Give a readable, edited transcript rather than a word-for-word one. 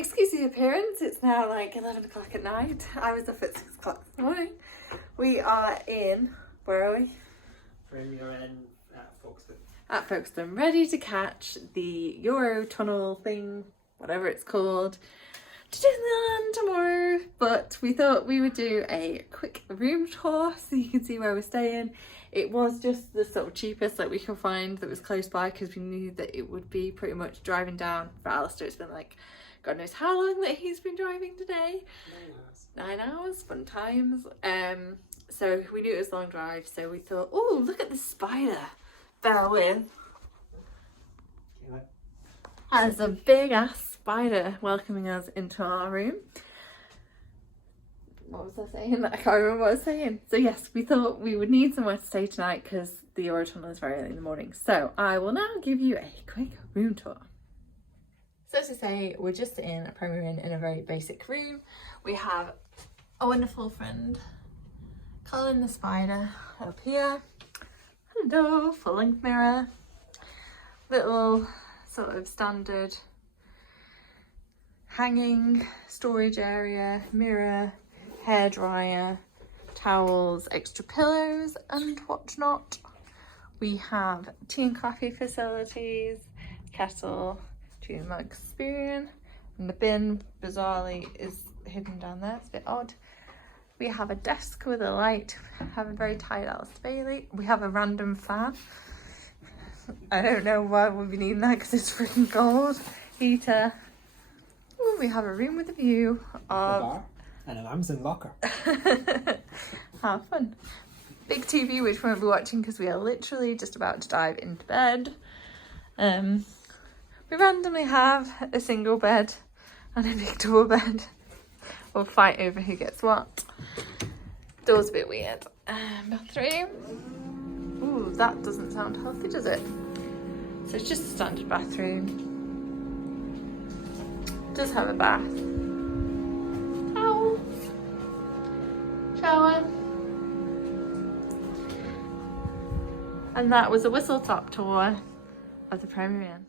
Excuse the appearance, it's now like 11 o'clock at night. I was up at 6 o'clock this morning. We are in, where are we? Premier Inn Folkstone. At Folkstone, ready to catch the Eurotunnel thing, whatever it's called, to Disneyland tomorrow. But we thought we would do a quick room tour so you can see where we're staying. It was just the sort of cheapest that we could find that was close by, because we knew that it would be pretty much driving down. For Alistair, it's been like God knows how long that he's been driving today. 9 hours, fun times. So we knew it was a long drive, so we thought, oh, look at the spider. Berwin. And it's a big ass spider welcoming us into our room. What was I saying? I can't remember what I was saying. So yes, we thought we would need somewhere to stay tonight because the Eurotunnel is very early in the morning. So I will now give you a quick room tour. So to say, we're just in a Premier Inn in a very basic room. We have a wonderful friend, Colin the spider, up here. Hello, full length mirror. Little sort of standard hanging storage area, mirror, hairdryer, towels, extra pillows and whatnot. We have tea and coffee facilities, kettle, mug spoon, and the bin bizarrely is hidden down there. It's a bit odd. We have a desk with a light. We have a very tired Alistair Bailey. We have a random fan. I don't know why we'll be needing that because it's freaking cold. Heater. Ooh, we have a room with a view of a bar and an Amazon locker. How fun. Big TV which we won't be watching because we are literally just about to dive into bed. We randomly have a single bed and a big double bed. We'll fight over who gets what. Door's a bit weird. Bathroom. Ooh, that doesn't sound healthy, does it? So it's just a standard bathroom. Does have a bath. Towel. Shower. And that was a whistle-top tour of the Premier Inn.